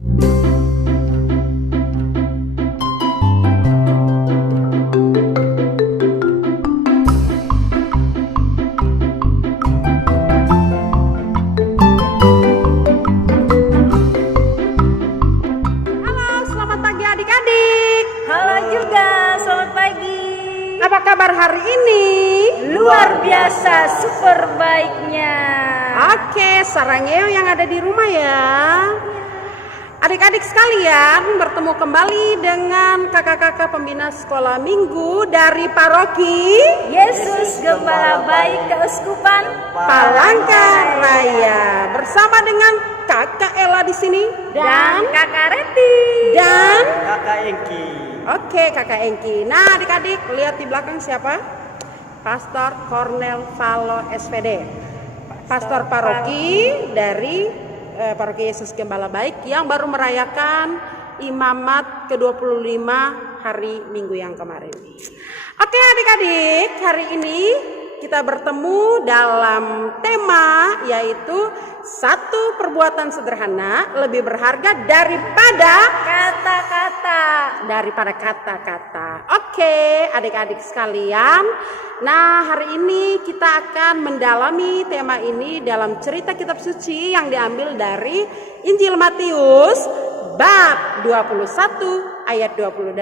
Apa kabar hari ini? Luar biasa, super baiknya. Oke, sarangeo yang ada di rumah ya. Adik-adik sekalian, bertemu kembali dengan kakak-kakak pembina sekolah minggu dari paroki Yesus Gembala Baik Keuskupan Palangka Raya. Bersama dengan kakak Ella di sini dan kakak Reti dan kakak Engki. Oke, kakak Engki. Nah, adik-adik lihat di belakang siapa? Pastor Cornel Valo SPD, pastor paroki dari paroki Yesus Gembala Baik yang baru merayakan imamat ke-25 hari Minggu yang kemarin. Oke, adik-adik, hari ini kita bertemu dalam tema yaitu satu perbuatan sederhana lebih berharga daripada kata-kata. Oke, adik-adik sekalian. Nah, hari ini kita akan mendalami tema ini dalam cerita kitab suci yang diambil dari Injil Matius bab 21 ayat 28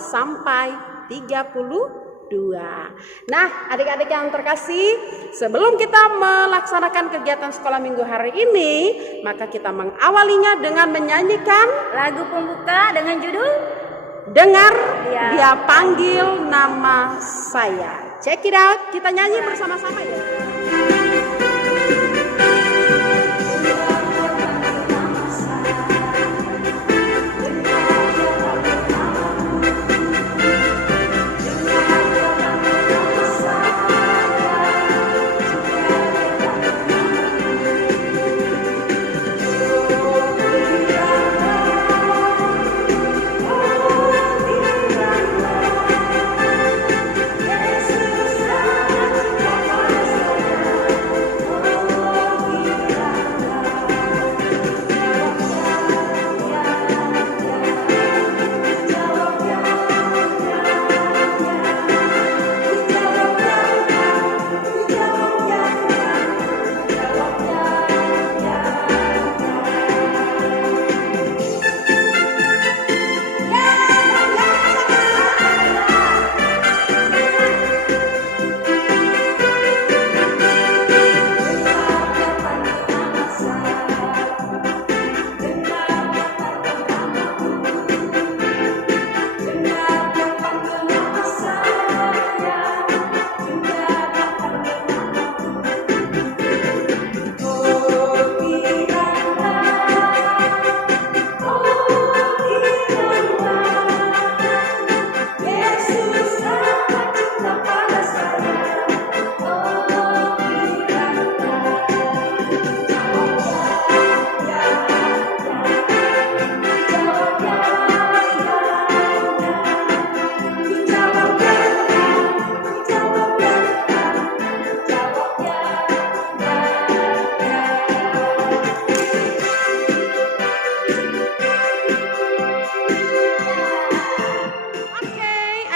sampai 32. Nah, adik-adik yang terkasih, sebelum kita melaksanakan kegiatan sekolah minggu hari ini, maka kita mengawalinya dengan menyanyikan lagu pembuka dengan judul Dengar Dia Panggil Nama Saya. Check it out, kita nyanyi bersama-sama ya.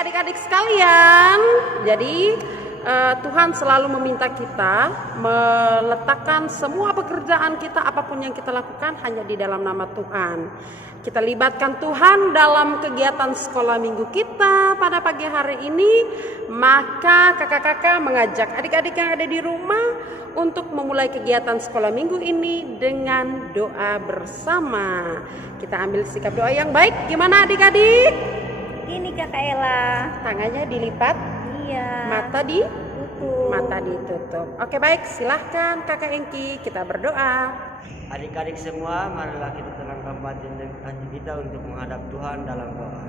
Adik-adik sekalian, jadi Tuhan selalu meminta kita meletakkan semua pekerjaan kita, apapun yang kita lakukan hanya di dalam nama Tuhan. Kita libatkan Tuhan dalam kegiatan sekolah minggu kita pada pagi hari ini. Maka kakak-kakak mengajak adik-adik yang ada di rumah untuk memulai kegiatan sekolah minggu ini dengan doa bersama. Kita ambil sikap doa yang baik. Gimana adik-adik? Ini kakak Ella. Tangannya dilipat, Iya. mata ditutup. Oke, baik, silahkan kakak Engki, kita berdoa. Adik-adik semua, marilah kita tenangkan batin dan hati kita untuk menghadap Tuhan dalam doa.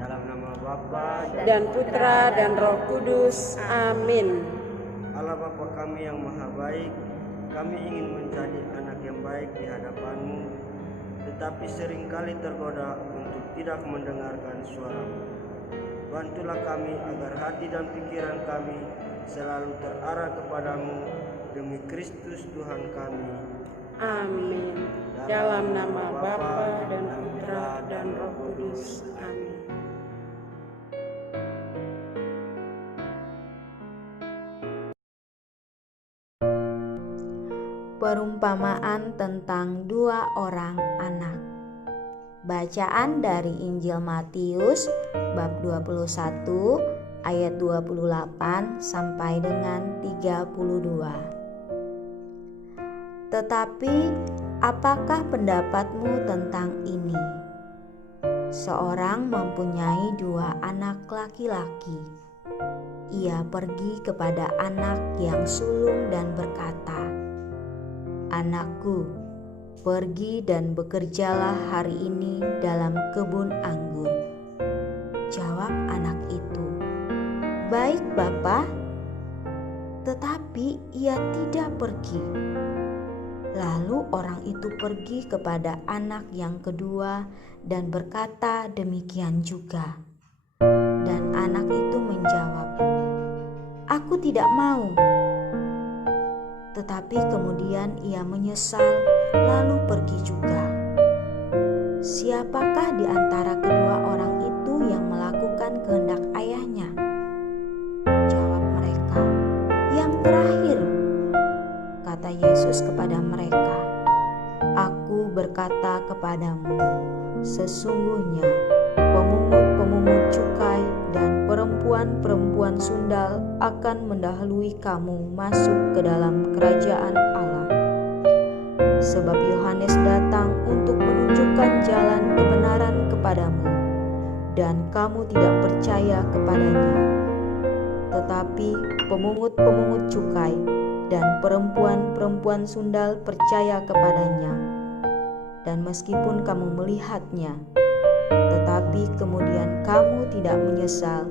Dalam nama Bapa Dan Putra dan Roh Kudus, amin. Allah Bapa kami yang maha baik, kami ingin menjadi anak yang baik di hadapan-Mu, tetapi seringkali tergoda untuk tidak mendengarkan suara-Mu. Bantulah kami agar hati dan pikiran kami selalu terarah kepadamu demi Kristus Tuhan kami. Amin. Dalam nama Bapa dan Perumpamaan tentang dua orang anak. Bacaan dari Injil Matius bab 21 ayat 28 sampai dengan 32. Tetapi apakah pendapatmu tentang ini? Seorang mempunyai dua anak laki-laki. Ia pergi kepada anak yang sulung dan berkata, "Anakku, pergi dan bekerjalah hari ini dalam kebun anggur." Jawab anak itu, "Baik, Bapa." Tetapi ia tidak pergi. Lalu orang itu pergi kepada anak yang kedua dan berkata demikian juga. Dan anak itu menjawab, "Aku tidak mau." Tetapi kemudian ia menyesal lalu pergi juga. Siapakah di antara kedua orang itu yang melakukan kehendak ayahnya? Jawab mereka, "Yang terakhir." Kata Yesus kepada mereka, "Aku berkata kepadamu, sesungguhnya pemungut-pemungut cukai dan perempuan-perempuan sundal akan mendahului kamu masuk ke dalam kerajaan Allah. Sebab Yohanes datang untuk menunjukkan jalan kebenaran kepadamu, dan kamu tidak percaya kepadanya. Tetapi pemungut-pemungut cukai dan perempuan-perempuan sundal percaya kepadanya. Dan meskipun kamu melihatnya, tetapi kemudian kamu tidak menyesal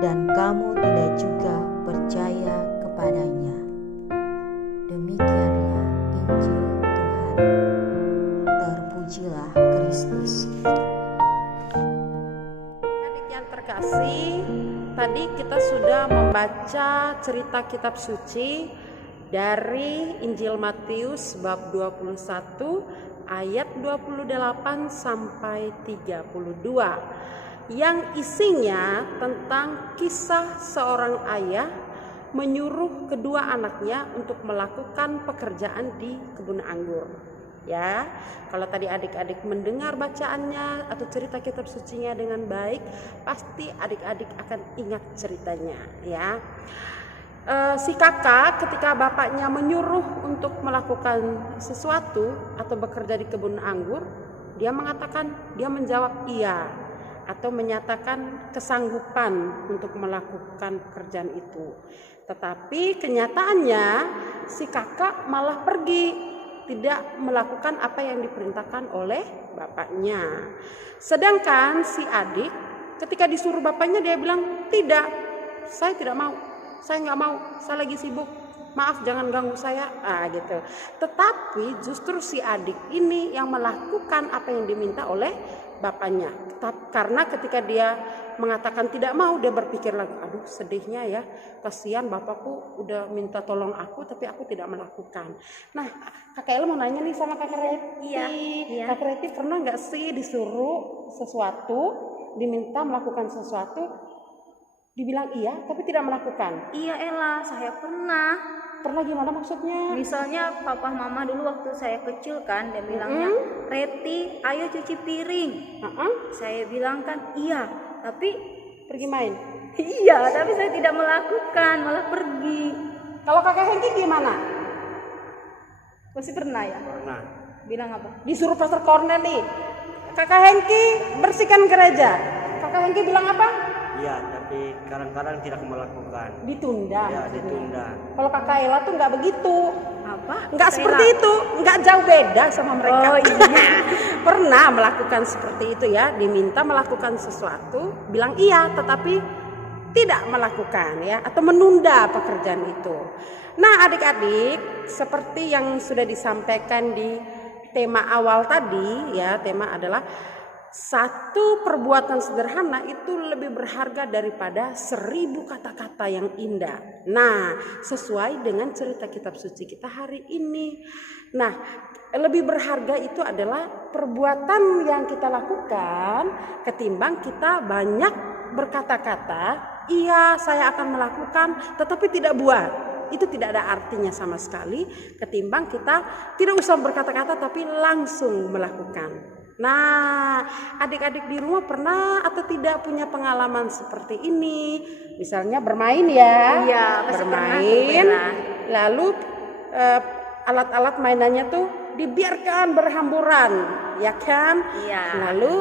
dan kamu tidak juga percaya kepadanya." Demikianlah Injil Tuhan. Terpujilah Kristus. Adik yang terkasih, tadi kita sudah membaca cerita kitab suci dari Injil Matius bab 21 ayat 28 sampai 32 yang isinya tentang kisah seorang ayah menyuruh kedua anaknya untuk melakukan pekerjaan di kebun anggur. Ya, kalau tadi adik-adik mendengar bacaannya atau cerita kitab sucinya dengan baik, pasti adik-adik akan ingat ceritanya, ya. Si kakak ketika bapaknya menyuruh untuk melakukan sesuatu atau bekerja di kebun anggur, dia menjawab iya atau menyatakan kesanggupan untuk melakukan pekerjaan itu. Tetapi kenyataannya si kakak malah pergi, tidak melakukan apa yang diperintahkan oleh bapaknya. Sedangkan si adik ketika disuruh bapaknya dia bilang, "Tidak, saya tidak mau. Saya nggak mau, saya lagi sibuk. Maaf, jangan ganggu saya." Gitu. Tetapi justru si adik ini yang melakukan apa yang diminta oleh bapaknya. Karena ketika dia mengatakan tidak mau, dia berpikir lagi, "Aduh, sedihnya ya, kasihan bapakku udah minta tolong aku tapi aku tidak melakukan." Nah, Kakak Ella mau nanya nih sama Kakak Reti. Iya. Kakak Reti pernah nggak sih disuruh sesuatu, diminta melakukan sesuatu, dibilang iya tapi tidak melakukan? Iya Ella, saya pernah. Pernah gimana maksudnya? Misalnya papa mama dulu waktu saya kecil kan, dia bilangnya, "Reti, ayo cuci piring." Saya bilang kan iya, tapi Pergi main. iya, tapi saya tidak melakukan, malah pergi. Kalau Kakak Hengki gimana? Pasti pernah ya? Pernah. Bilang apa? Disuruh Pastor Cornel nih, "Kakak Hengki bersihkan gereja." Kakak Hengki bilang apa? Iya, tapi kadang-kadang tidak melakukan. Ditunda. Ya, ditunda. Kalau Kakak Ella tuh nggak begitu. Apa? Nggak Saya seperti itu, nggak jauh beda sama mereka. Oh, iya. Pernah melakukan seperti itu ya, diminta melakukan sesuatu, bilang iya, tetapi tidak melakukan ya, atau menunda pekerjaan itu. Nah, adik-adik, seperti yang sudah disampaikan di tema awal tadi ya, tema adalah satu perbuatan sederhana itu lebih berharga daripada 1000 kata-kata yang indah. Nah, sesuai dengan cerita kitab suci kita hari ini. Nah, lebih berharga itu adalah perbuatan yang kita lakukan ketimbang kita banyak berkata-kata, "Iya, saya akan melakukan," tetapi tidak buat. itu tidak ada artinya sama sekali ketimbang kita tidak usah berkata-kata tapi langsung melakukan. Nah, adik-adik di rumah pernah atau tidak punya pengalaman seperti ini? Misalnya bermain ya, Iya, pasti pernah tuh, bermain, Bella. lalu alat-alat mainannya tuh dibiarkan berhamburan, ya kan? Iya. Lalu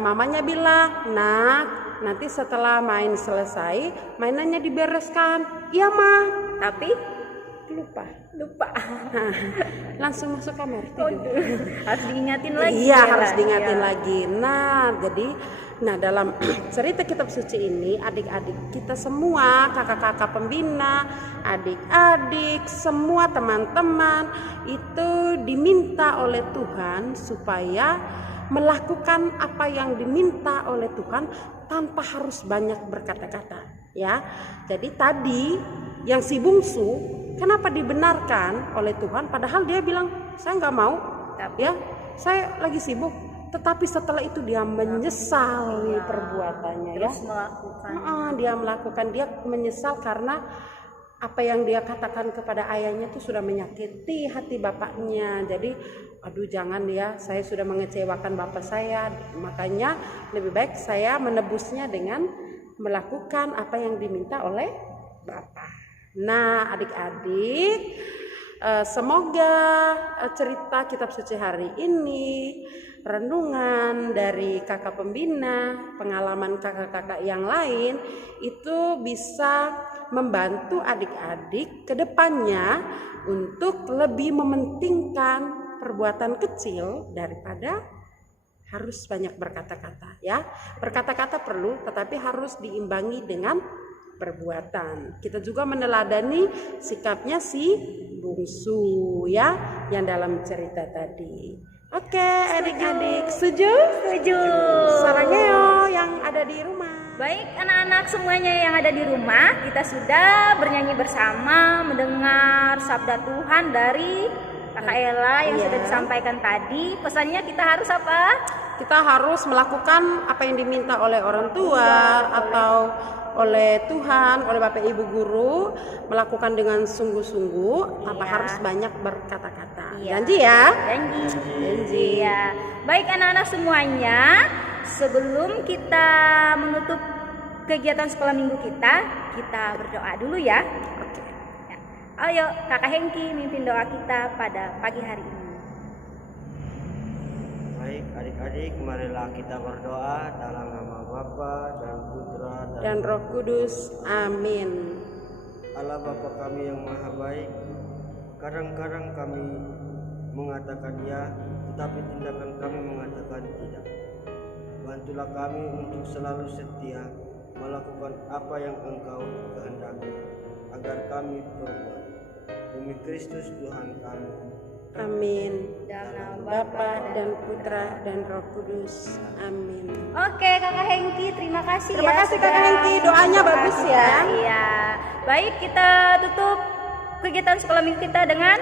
mamanya bilang, "Nak, nanti setelah main selesai, mainannya dibereskan." "Iya, Ma." Tapi Lupa. lupa. Nah, langsung masuk kamar tidur. Harus diingatin lagi. Iya, Bella. harus diingatin Iya. lagi. Nah, dalam cerita kitab suci ini, adik-adik kita semua, kakak-kakak pembina, adik-adik, semua teman-teman itu diminta oleh Tuhan supaya melakukan apa yang diminta oleh Tuhan tanpa harus banyak berkata-kata, ya. Jadi tadi yang si bungsu kenapa dibenarkan oleh Tuhan padahal dia bilang saya nggak mau, ya, saya lagi sibuk. Tetapi setelah itu dia menyesali perbuatannya, ya. Terus melakukan. Dia melakukan, dia menyesal karena apa yang dia katakan kepada ayahnya itu sudah menyakiti hati bapaknya. Jadi, aduh jangan ya, saya sudah mengecewakan bapak saya. Makanya lebih baik saya menebusnya dengan melakukan apa yang diminta oleh bapak. Nah, adik-adik, semoga cerita kitab suci hari ini, renungan dari kakak pembina, pengalaman kakak-kakak yang lain itu bisa membantu adik-adik ke depannya untuk lebih mementingkan perbuatan kecil daripada harus banyak berkata-kata, ya. Berkata-kata perlu, tetapi harus diimbangi dengan perbuatan. Kita juga meneladani sikapnya si bungsu, ya, yang dalam cerita tadi. Oke, adik-adik, setuju? Setuju. Sarangeo yang ada di rumah. Baik anak-anak semuanya yang ada di rumah, kita sudah bernyanyi bersama mendengar sabda Tuhan dari Kakak Ella yang Iya. sudah disampaikan tadi. Pesannya kita harus apa? Kita harus melakukan apa yang diminta oleh orang tua atau oleh Tuhan, oleh Bapak Ibu guru, melakukan dengan sungguh-sungguh, tanpa Iya. harus banyak berkata-kata. Iya. Janji ya? Janji. Iya. Baik anak-anak semuanya, sebelum kita menutup kegiatan sekolah minggu kita berdoa dulu ya. Ya. Ayo Kakak Hengki mimpin doa kita pada pagi hari ini. Baik adik-adik, marilah kita berdoa dalam nama Bapa dan Putra Dan Roh Kudus, amin. Allah Bapa kami yang maha baik. Kadang-kadang kami mengatakan ya, tetapi tindakan kami mengatakan tidak. Bantulah kami untuk selalu setia melakukan apa yang Engkau kehendaki, agar kami berbuat demi Kristus Tuhan kami. Amin. Dalam Bapa dan Putra dan Roh Kudus, amin. Oke Kakak Hengki, terima kasih Terima ya. kasih, sudah Kakak Hengki. Doanya mendoa bagus kita. ya. Iya. Baik, kita tutup kegiatan sekolah minggu kita dengan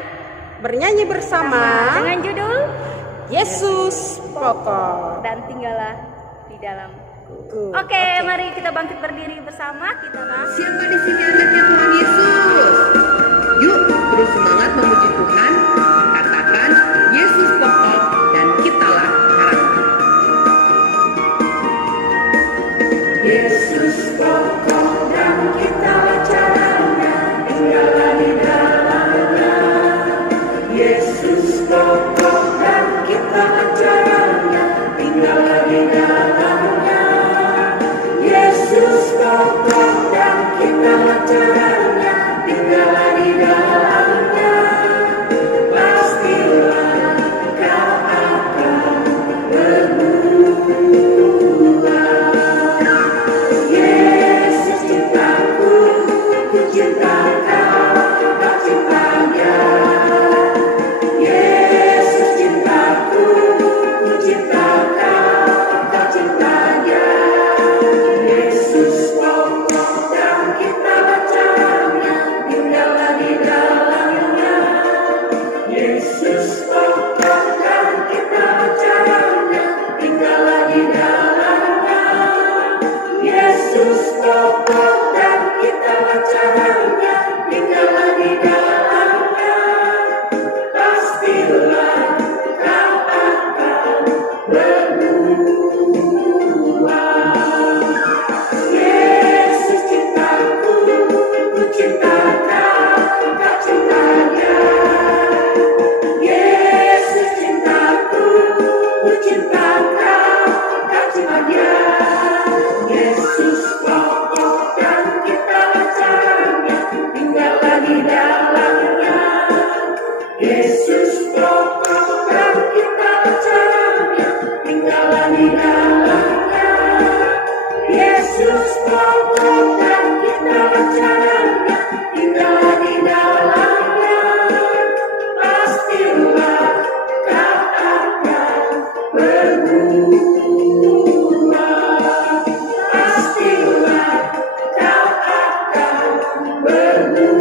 Bernyanyi bersama dengan judul Yesus Pokok. Dan Tinggallah di Dalam. Oke. Oke, mari kita bangkit berdiri bersama. Kita Siapa di sini anaknya Tuhan Yesus? Yuk, terus semangat memuji Tuhan. Katakan, Yesus pokok dan kitalah harapan. Yesus pokok dan kitalah caranya, tinggallah di dalamnya. Yesus pokok dan kitalah caranya, tinggallah di dalamnya. Yesus pokok dan kitalah caranya, tinggallah di dalamnya. Pastilah kau akan berbuah. Yesus cintaku, ku cinta kau, kau cintanya. Yesus cintaku, ku cinta kau, kau cinta tinggallah di dalamnya. Yesus pokok dan kita rencananya, tinggallah di dalamnya. Pastilah kau akan berbuah. Pastilah kau akan berbuah.